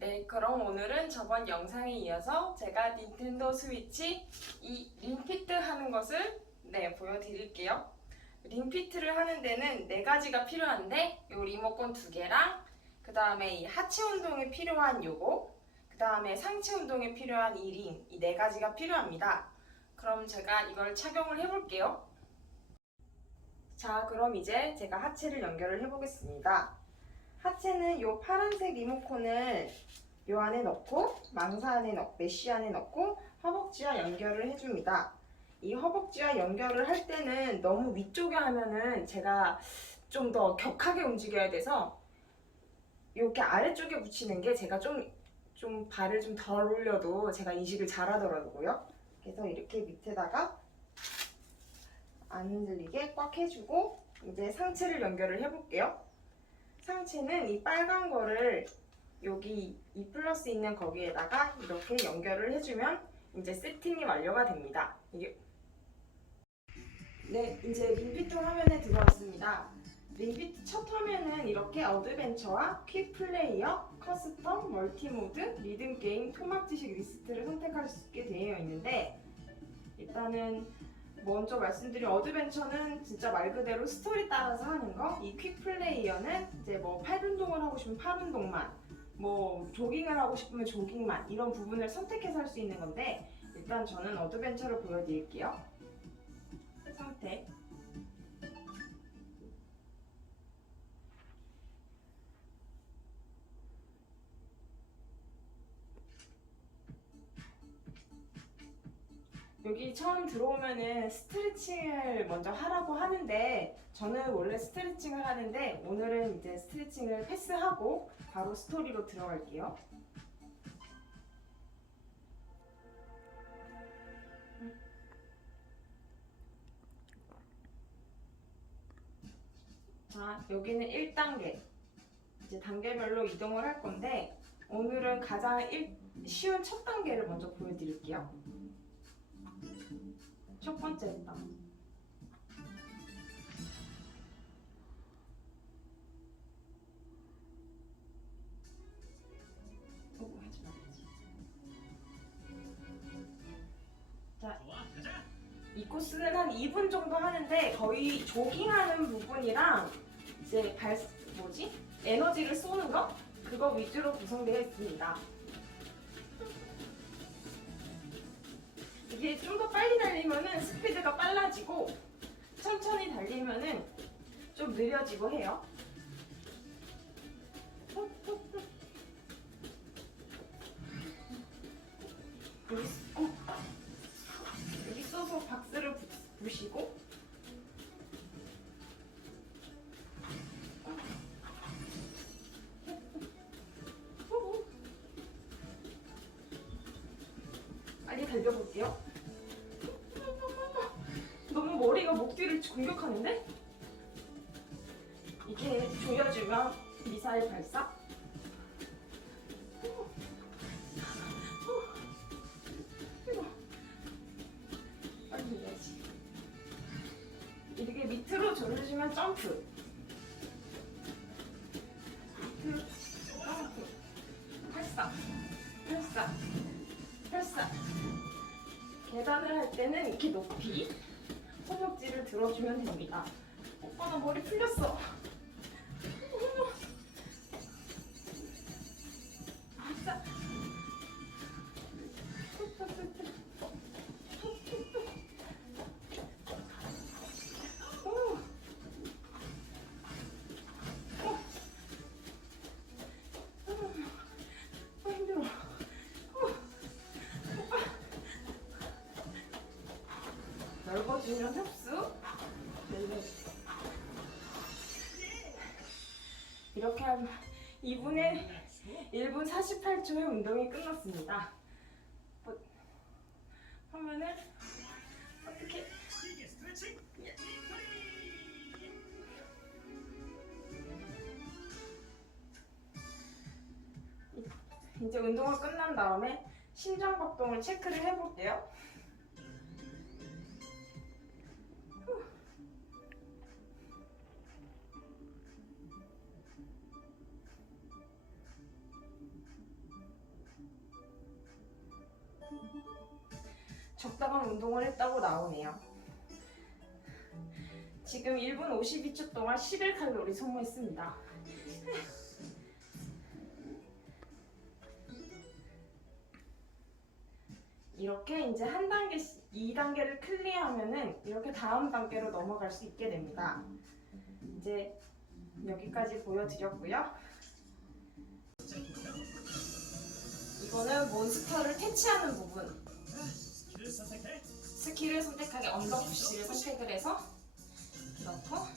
네, 그럼 오늘은 저번 영상에 이어서 제가 닌텐도 스위치 이 링피트 하는 것을 네, 보여드릴게요. 링피트를 하는 데는 네 가지가 필요한데 이 리모컨 두 개랑 그 다음에 이 하체 운동에 필요한 요거 그 다음에 상체 운동에 필요한 이 링 이 네 가지가 필요합니다. 그럼 제가 이걸 착용을 해볼게요. 자, 그럼 이제 제가 하체를 연결을 해보겠습니다. 하체는 이 파란색 리모컨을 요 안에 넣고 망사 안에 넣고 메쉬 안에 넣고 허벅지와 연결을 해줍니다. 이 허벅지와 연결을 할 때는 너무 위쪽에 하면은 제가 좀 더 격하게 움직여야 돼서 이렇게 아래쪽에 붙이는 게 제가 좀, 좀 발을 좀 덜 올려도 제가 인식을 잘 하더라고요. 그래서 이렇게 밑에다가 안 흔들리게 꽉 해주고 이제 상체를 연결을 해볼게요. 상체는 이 빨간 거를 여기 이 플러스 있는 거기에다가 이렇게 연결을 해주면 이제 세팅이 완료가 됩니다. 네, 이제 링피트 화면에 들어왔습니다. 링피트 첫 화면은 이렇게 어드벤처와 퀵 플레이어, 커스텀, 멀티모드, 리듬 게임, 토막 지식 리스트를 선택할 수 있게 되어 있는데 일단은 먼저 말씀드린 어드벤처는 진짜 말 그대로 스토리 따라서 하는 거. 이 퀵 플레이어는 이제 뭐 팔 운동을 하고 싶으면 팔 운동만, 뭐 조깅을 하고 싶으면 조깅만 이런 부분을 선택해서 할 수 있는 건데 일단 저는 어드벤처를 보여드릴게요. 선택. 여기 처음 들어오면은 스트레칭을 먼저 하라고 하는데 저는 원래 스트레칭을 하는데 오늘은 이제 스트레칭을 패스하고 바로 스토리로 들어갈게요. 자, 여기는 1단계. 이제 단계별로 이동을 할 건데 오늘은 가장 일- 쉬운 첫 단계를 먼저 보여드릴게요. 첫 번째 단. 어, 하지 말아야지. 자, 이 코스는 한 2분 정도 하는데 거의 조깅하는 부분이랑 이제 발 뭐지 에너지를 쏘는 거 그거 위주로 구성되어 있습니다. 이게 좀 더 빨리 달리면은 스피드가 빨라지고 천천히 달리면은 좀 느려지고 해요. 여기, 쓰- 어. 써서 박스를 부, 부시고 빨리 달려볼게요. 공격하는데? 이게 조여주면 미사일 발사? 빨리 해야지. 이렇게 밑으로 조여주면 점프. 밑으로 점프. 발사. 발사. 발사. 계단을 할 때는 이렇게 높이 허벅지를 들어주면 됩니다. 오빠 나 머리 풀렸어. 넓어지면 흡수. 네. 이렇게 하면 2분의 1분 48초의 운동이 끝났습니다. 어, 하면은 어떻게? 이제 운동을 끝난 다음에 심장 박동을 체크를 해볼게요. 적당한 운동을 했다고 나오네요. 지금 1분 52초 동안 11칼로리 소모했습니다. 이렇게 이제 한 단계, 2단계를 클리어하면은 이렇게 다음 단계로 넘어갈 수 있게 됩니다. 이제 여기까지 보여드렸고요. 이거는 몬스터를 퇴치하는 부분. 스킬을 선택하기 언더 푸시를 선택을 해서 넣고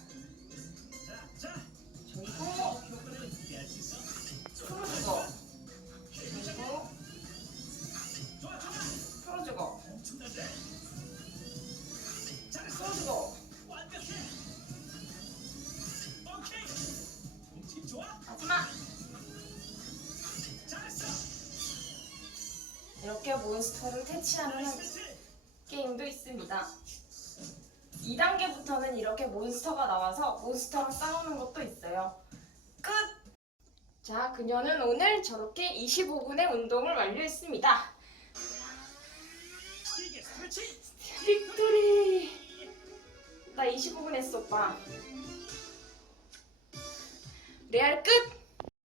그리고 풀어주고. 그리고. 풀어주고. 풀어주고. 마지막. 이렇게 몬스터를 퇴치하는 있습니다. 2단계부터는 이렇게 몬스터가 나와서 몬스터랑 싸우는 것도 있어요. 끝! 자, 그녀는 오늘 저렇게 25분의 운동을 완료했습니다. 빅토리! 나 25분 했어, 오빠. 레알 끝!